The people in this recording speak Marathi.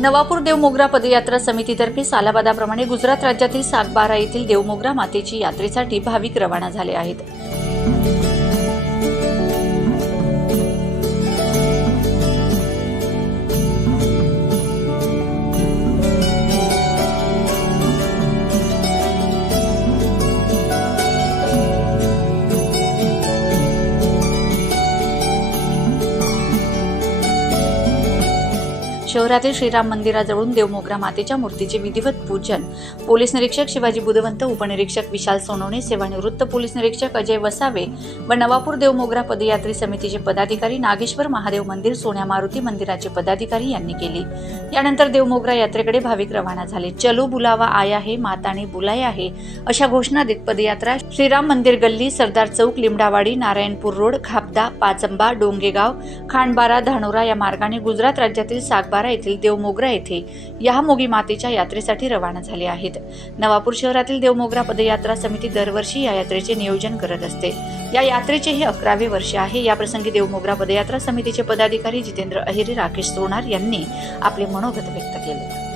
नवापूर देवमोगरा पदयात्रा समितीतर्फे सालाबादाप्रमाणे गुजरात राज्यातील सागबारा येथील देवमोगरा मातेची यात्रेसाठी भाविक रवाना झाले आहेत। शहरातील श्रीराम मंदिराजवळून देवमोगरा मातेच्या मूर्तीचे विधिवत पूजन पोलीस निरीक्षक शिवाजी बुधवंत, उपनिरीक्षक विशाल सोनवणे, सेवानिवृत्त पोलीस निरीक्षक अजय वसावे व नवापूर देवमोगरा पदयात्री समितीचे पदाधिकारी, नागेश्वर महादेव मंदिर, सोन्या मारुती मंदिराचे पदाधिकारी यांनी केली। यानंतर देवमोगरा यात्रेकडे भाविक रवाना झाले। चलो बुलावा आया है, माता ने बुलाया है अशा घोषणा देत पदयात्रा श्रीराम मंदिर गल्ली, सरदार चौक, लिमडावाडी, नारायणपूर रोड, खापदा, पाचंबा, डोंगेगाव, खांडबारा, धानोरा या मार्गाने गुजरात राज्यातील सागबारा येथील देवमोगरा येथे यहामोगी मातेच्या यात्रेसाठी रवाना झाले आहेत। नवापूर शहरातील देवमोगरा पदयात्रा समिती दरवर्षी या यात्रेचे नियोजन करत असते। या यात्रेचे हे 11वे वर्ष आहे। या प्रसंगी देवमोगरा पदयात्रा समितीचे पदाधिकारी जितेंद्र अहिरे, राकेश सोनार यांनी आपले मनोगत व्यक्त केले।